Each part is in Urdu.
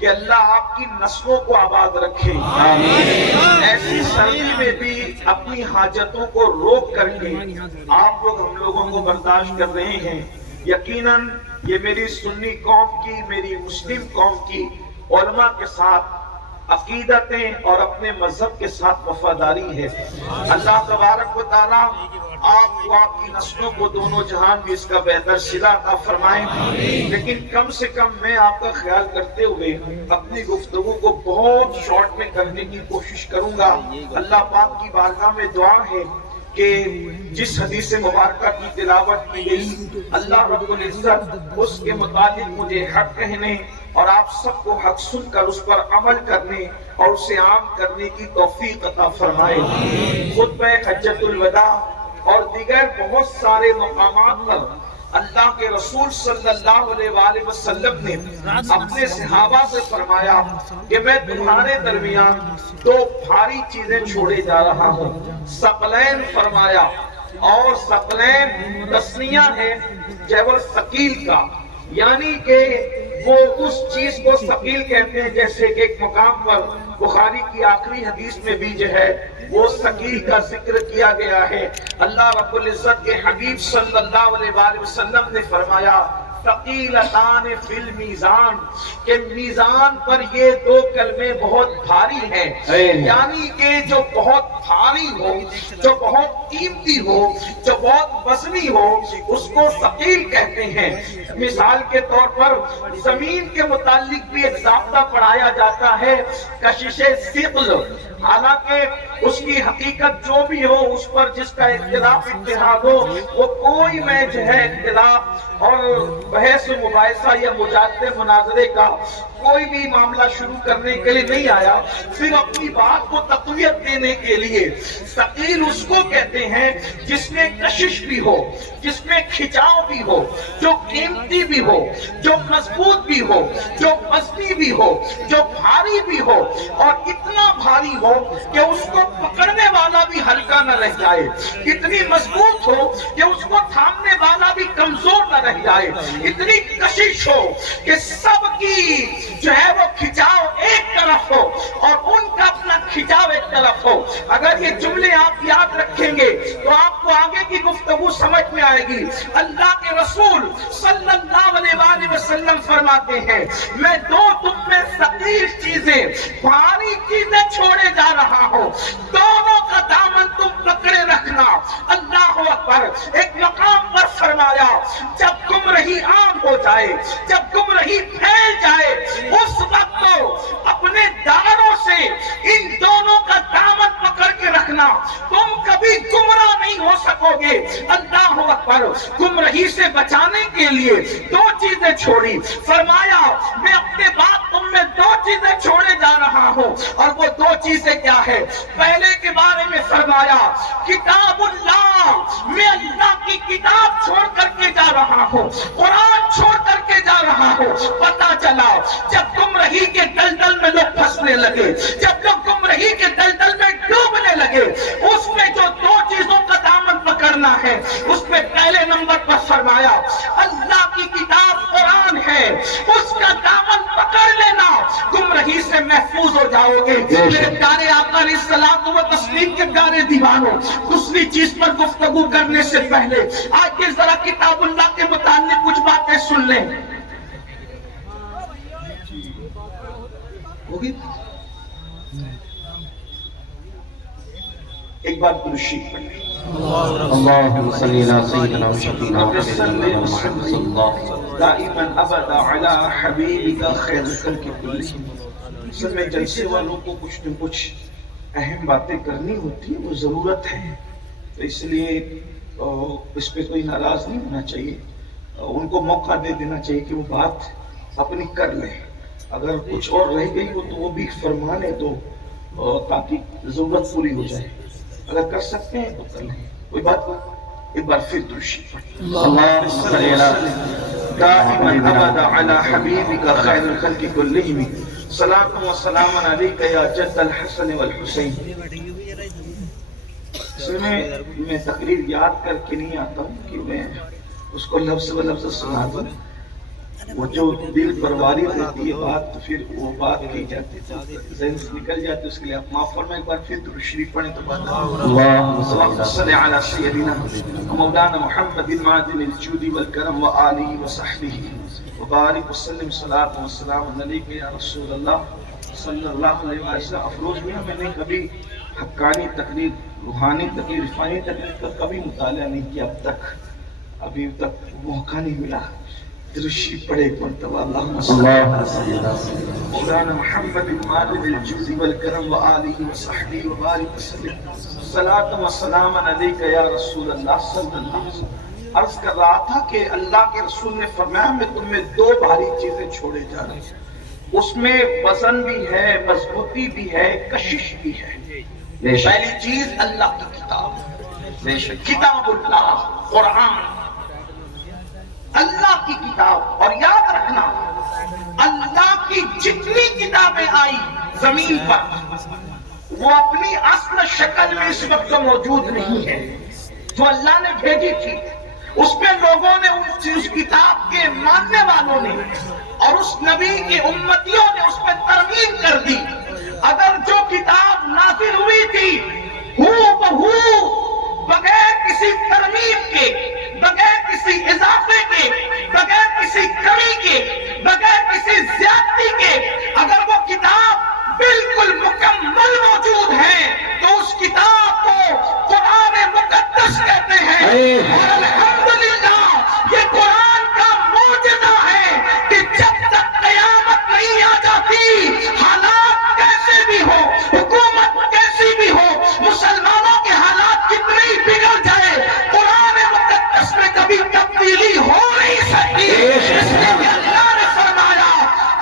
کہ اللہ آپ کی نسلوں کو آباد رکھے. ایسی سردی میں بھی اپنی حاجتوں کو روک کر کے آپ لوگ ہم لوگوں کو برداشت کر رہے ہیں. یقیناً یہ میری سنی قوم کی، میری مسلم قوم کی علماء کے ساتھ عقیدتیں اور اپنے مذہب کے ساتھ وفاداری ہے. اللہ تبارک و تعالیٰ آپ کو آپ کی نسلوں کو دونوں جہان بھی اس کا بہتر صلہ عطا فرمائیں. لیکن کم سے کم میں آپ کا خیال کرتے ہوئے اپنی گفتگو کو بہت شارٹ میں کرنے کی کوشش کروں گا. اللہ پاک کی بارگاہ میں دعا ہے کہ جس حدیث مبارکہ کی تلاوت کی گئی، اللہ رب العزت اس کے متعلق مجھے حق کہنے اور آپ سب کو حق سن کر اس پر عمل کرنے اور اسے عام کرنے کی توفیق عطا فرمائے. خطبہ حجۃ الوداع اور دیگر بہت سارے مقامات پر اللہ کے رسول صلی اللہ علیہ وآلہ وسلم نے اپنے صحابہ سے فرمایا کہ میں تمہارے درمیان دو بھاری چیزیں چھوڑے جا رہا ہوں. ثقلین فرمایا، اور ثقلین تسنیہ ہے جبر ثقیل کا، یعنی کہ وہ اس چیز کو ثقیل کہتے ہیں جیسے کہ ایک مقام پر بخاری کی آخری حدیث میں بھی جو ہے وہ ثقیل کا ذکر کیا گیا ہے. اللہ رب العزت کے حبیب صلی اللہ علیہ وآلہ وسلم نے فرمایا ثقیلتان فی المیزان، کہ میزان پر یہ دو کلمے بہت بھاری ہیں، یعنی کہ جو بہت بھاری ہو، جو بہت قیمتی ہو، جو بہت وزنی ہو، اس کو ثقیل کہتے ہیں. مثال کے طور پر زمین کے متعلق بھی ایک ضابطہ پڑھایا جاتا ہے، کشش ثقل، حالانکہ اس کی حقیقت جو بھی ہو اس پر جس کا اختلاف اتحاد ہو، وہ کوئی میں جو ہے اختلاف اور بحث و مباحثہ یا مجادلے مناظرے کا کوئی بھی معاملہ شروع کرنے کے لیے نہیں آیا، صرف اپنی بات کو تقویت دینے کے لیے. ثقیل اس کو کہتے ہیں جس میں کشش بھی ہو، جس میں کھچاؤ بھی ہو، جو قیمتی بھی ہو، جو مضبوط بھی ہو، جو وزنی بھی ہو، جو بھاری بھی ہو، اور اتنا بھاری ہو کہ اس کو پکڑنے والا بھی ہلکا نہ رہ جائے، اتنی مضبوط ہو کہ اس کو تھامنے والا بھی کمزور نہ رہ جائے، اتنی کشش ہو کہ سب کی جو ہے وہ کھچاؤ ایک طرف ہو اور ان کا اپنا کھچاؤ ایک طرف ہو. اگر یہ جملے آپ یاد رکھیں گے تو آپ کو آگے کی گفتگو سمجھ میں آئے گی. اللہ کے رسول صلی اللہ علیہ وآلہ وسلم فرماتے ہیں میں دو تم میں ثقیل چیزیں، بھاری چیزیں چھوڑے جا رہا ہوں، دونوں کا دامن تم پکڑے رکھنا. اللہ اکبر. ایک مقام پر فرمایا جب گمراہی عام ہو جائے، جب گمراہی پھیل جائے، اس وقت اپنے داروں سے ان دونوں کا دامن پکڑ کے رکھنا، تم کبھی گمراہ نہیں ہو سکو گے. اللہ اکبر. گمراہی سے بچانے کے لیے دو چیزیں چھوڑی. فرمایا میں اپنے بعد تم میں دو چیزیں چھوڑے جا رہا ہوں، اور وہ دو چیزیں کیا ہے؟ پہلے کے بارے میں فرمایا کتاب اللہ، میں اللہ کی کتاب چھوڑ کر کے جا رہا ہوں، قرآن چھوڑ کر کے جا رہا ہوں. پتا چلا جب گمراہی کے دلدل میں لوگ پھنسنے لگے، جب لوگ گمراہی کے دلدل میں ڈوبنے لگے، اس میں جو دو چیزوں کا دامن پکڑنا ہے، اس میں پہلے نمبر پر فرمایا اللہ کی کتاب قرآن ہے، اس کا دامن پکڑ لینا، گمراہی سے محفوظ ہو جاؤ گے. میرے پیارے آقا علیہ الصلوۃ والتسلیم کے پیارے دیوانوں، دوسری چیز پر گفتگو کرنے سے پہلے آج کے ذرا کتاب اللہ کے متعلق کچھ باتیں سن لیں. ایک بار درشید پڑھیں. اللهم صل على سيدنا محمد دائما ابدا على حبیبک خیر الخلق کلہم. اصل میں جلسے والوں کو کچھ نہ کچھ اہم باتیں کرنی ہوتی ہیں، وہ ضرورت ہے، تو اس لیے اس پہ کوئی ناراض نہیں ہونا چاہیے. ان کو موقع دے دینا چاہیے کہ وہ بات اپنی کر لیں. اگر کچھ اور رہ گئی ہو تو وہ بھی فرما لیں تو تاکہ ضرورت پوری ہو جائے. اگر کر سکتے ہیں تو کر لیں، کوئی بات نہیں. ایک بار پھر درشی پڑھیں اللهم صل على دائما ابدا على حبیبک خیر الخلق کلہم صلاۃ و سلام علیک یا جد الحسن والحسین۔ اس میں تقریر یاد کر کے نہیں آتا ہوں کہ میں اس کو لفظ و لفظ سنا دوں، وہ جو دل پر واری رہتی ہے بات تو پھر وہ بات کی جاتی ہے، ذہن سے نکل جاتی ہے، اس کے لیے آپ معاف فرمائیں۔ ایک بار پھر درود شریف پڑھیں تو بات اللہم صل علی سیدنا مولانا محمد معدن الجود والکرم وآلہ وصحبہ وبارک وسلم صلاۃ و سلام علیک یا رسول اللہ صلی اللہ علیہ وسلم۔ افروز میں میں نے کبھی حقانی تقریر، روحانی تقریر، عرفانی تقریر کا کبھی مطالعہ نہیں کیا ابھی تک موقع نہیں ملا۔ درشی پڑھے ایک مرتبہ اللہم صل علی مولانا محمد معدن الجود والکرم وآلہ وصحبہ وبارک وسلم صلاۃ و سلام علیک یا رسول اللہ صلی اللہ علیہ وسلم۔ عرض کر رہا تھا کہ اللہ کے رسول نے فرمایا میں تمہیں دو بھاری چیزیں چھوڑے جا رہا ہوں، اس میں وزن بھی ہے، مضبوطی بھی ہے، کشش بھی ہے۔ پہلی چیز اللہ کی کتاب، کتاب اللہ، قرآن، اللہ کی کتاب۔ اور یاد رکھنا اللہ کی جتنی کتابیں آئی زمین پر وہ اپنی اصل شکل میں اس وقت موجود نہیں ہے، جو اللہ نے بھیجی تھی اس میں لوگوں نے اس کتاب کے ماننے والوں نے اور اس نبی کے امتیوں نے اس میں ترمیم کر دی۔ اگر جو کتاب نازل ہوئی تھی ہو بہو بغیر کسی ترمیم کے، بغیر کسی اضافے کے، بغیر کسی کمی کے، بغیر کسی زیادتی کے، اگر وہ کتاب بالکل مکمل موجود ہے تو اس کتاب کو قرآن مقدس کہتے ہیں۔ اور الحمدللہ یہ قرآن کا معجزہ ہے کہ جب تک قیامت نہیں آ جاتی، حالات کیسے بھی ہو، حکومت کیسی بھی ہو، مسلمانوں کے حالات کتنے ہی بگڑ جائے، قرآن مقدس میں کبھی تبدیلی ہو نہیں سکتی۔ اس لیے اللہ نے فرمایا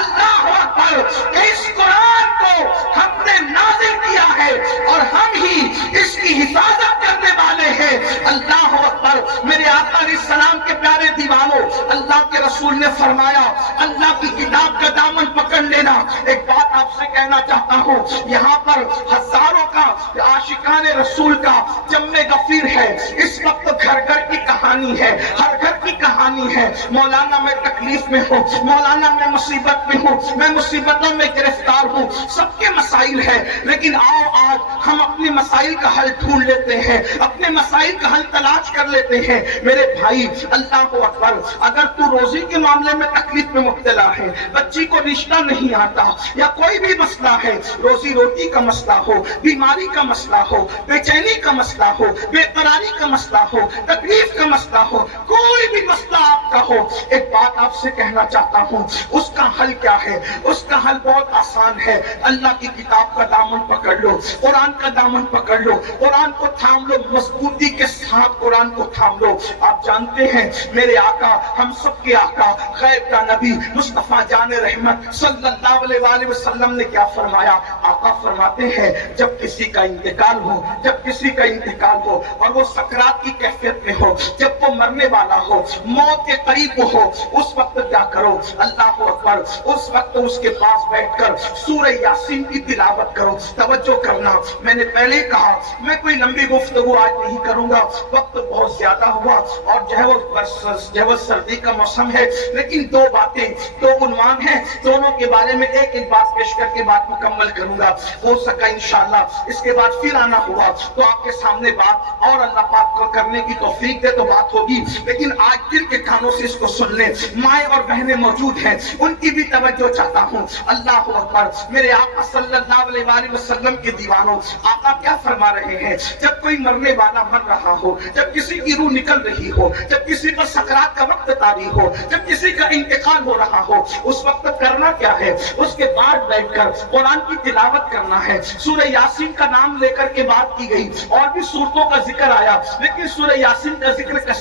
اللہ اکبر کہ اس قرآن کو ہم نے نازل کیا ہے اور ہم ہی اس کی حفاظت کرنے والے ہیں۔ اللہ اکبر۔ میرے آقا علیہ السلام کے پیارے دیوانوں، اللہ کے رسول نے فرمایا اللہ کی کتاب کا دامن پکڑ لینا۔ ایک بات آپ سے کہنا چاہتا ہوں، یہاں پر ہزاروں کا عاشقان رسول کا جمع غفیر ہے۔ اس وقت گھر گھر کی کہانی ہے، ہر گھر کی کہانی ہے، مولانا میں تکلیف میں ہوں، مولانا میں مصیبت میں ہوں، میں مصیبتوں میں گرفتار ہوں، سب کے مسائل ہیں، لیکن آؤ آج ہم اپنے مسائل کا حل ڈھونڈ لیتے ہیں، اپنے مسائل کا حل تلاش کر لیتے ہیں۔ میرے بھائی اللہ اکبر، اگر تو روزی کے معاملے میں تکلیف میں مبتلا ہے، بچی کو رشتہ نہیں آتا یا کوئی بھی مسئلہ ہے، روزی روٹی کا مسئلہ ہو، بیماری کا مسئلہ ہو، بے چینی کا مسئلہ ہو، بے قراری کا مسئلہ ہو، تکلیف کا مسئلہ ہو، کوئی بھی مسئلہ آپ کا ہو، ایک بات آپ سے کہنا چاہتا ہوں، اس کا حل کیا ہے؟ اس کا حل بہت آسان ہے۔ اللہ کی کتاب کا دامن پکڑ لو، قرآن کا دامن پکڑ لو، قرآن کو تھام لو، مضبوطی کے ساتھ قرآن کو تھام لو۔ آپ جانتے ہیں میرے آقا، ہم سب کے آقا، غیب کا نبی مصطفیٰ جان رحمت صلی اللہ علیہ وآلہ وسلم نے کیا فرمایا؟ آقا فرماتے ہیں جب کسی کا انتقال ہو، جب کسی کا انتقال ہو اور وہ سکرات کی کیفیت میں ہو، جب وہ مرنے والا ہو، موت کے قریب ہو، اس وقت کیا کرو؟ اللہ اکبر، اس وقت اس کے پاس بیٹھ کر سورہ یاسین کی تلاوت کرو۔ توجہ کرنا، میں نے پہلے کہا میں کوئی لمبی گفتگو آج نہیں کروں گا، وقت بہت زیادہ ہوا اور جو ہے سردی کا موسم ہے، لیکن دو باتیں، دو عنوان ہیں، دونوں کے بارے میں ایک ایک بات پیش کر کے بات مکمل کروں گا۔ ہو سکا انشاءاللہ اس کے بعد پھر آنا ہوا تو آپ کے سامنے بات اور اللہ پاک کو کرنے کی توفیق دے تو بات ہوگی، لیکن آج دل کے کانوں سے اس کو سن لیں۔ مائیں اور بہنیں موجود ہیں، ان کی بھی توجہ چاہتا ہوں۔ اللہ اکبر، میرے آقا صلی اللہ علیہ وآلہ وسلم کے دیوانوں، آقا کیا فرما رہے ہیں؟ جب کوئی مرنے والا مر رہا ہو، جب کسی کی روح نکل رہی ہو، جب کسی پر سکرات کا وقت طاری ہو، جب کسی کا انتقال ہو رہا ہو، اس وقت کرنا کیا ہے؟ اس کے بعد بیٹھ کر قرآن کی تلاوت کرنا ہے۔ سورہ یاسین کا نام لے کر کے بات کی گئی، اور بھی سورتوں کا ذکر آیا، لیکن سورہ یاسین کا ذکر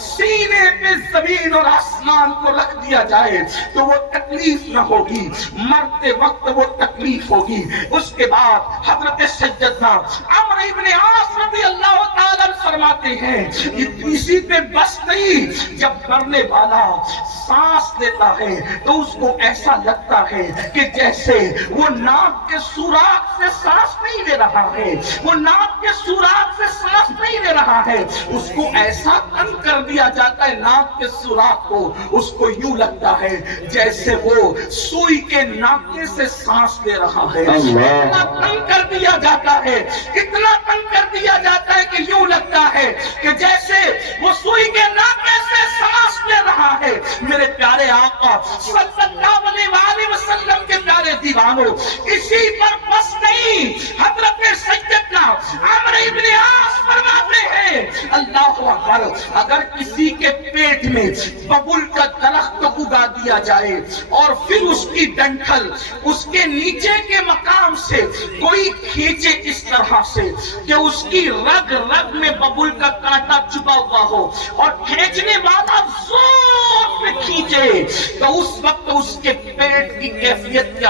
سینے پہ زمین اور آسمان کو رکھ دیا جائے تو وہ تکلیف نہ ہوگی، مرتے وقت وہ تکلیف ہوگی۔ اس کے بعد حضرت سیدنا عمرو ابن عاص رضی اللہ تعالیٰ فرماتے ہیں اسی پہ بس نہیں، جب مرنے والا سانس لیتا ہے تو اس کو ایسا لگتا ہے کہ جیسے وہ ناک کے سوراخ سے سانس نہیں لے رہا ہے، وہ ناک کے سوراخ سے سانس نہیں لے رہا ہے، اس کو ایسا تنگ کر دیا جاتا ہے ناک کے سوراخ کو، اس کو یوں لگتا ہے جیسے وہ سوئی کے ناکے سے سانس لے رہا ہے۔ اتنا تنگ کر دیا جاتا ہے، اتنا تنگ کر دیا جاتا ہے کہ یوں لگتا ہے کہ جیسے وہ سوئی کے ناکے سے سانس لے رہا ہے۔ میرے پیارے آقا صلی اللہ علیہ وسلم کے پیارے دیوانوں، اسی پر بس نہیں، حضرت سیدنا عمرو ابن عاص فرماتے ہیں اللہ اکبر اگر کسی کے پیٹ میں ببول کا درخت اگا دیا جائے اور پھر اس کی ڈنٹل اس کے نیچے کے مقام سے کوئی کھینچے اس طرح سے کہ اس کی رگ رگ میں ببول کا کانٹا چھپا ہوا ہو اور کھینچنے والا زور سے کھینچے تو اس وقت اس کے پیٹ کی کیفیت کیا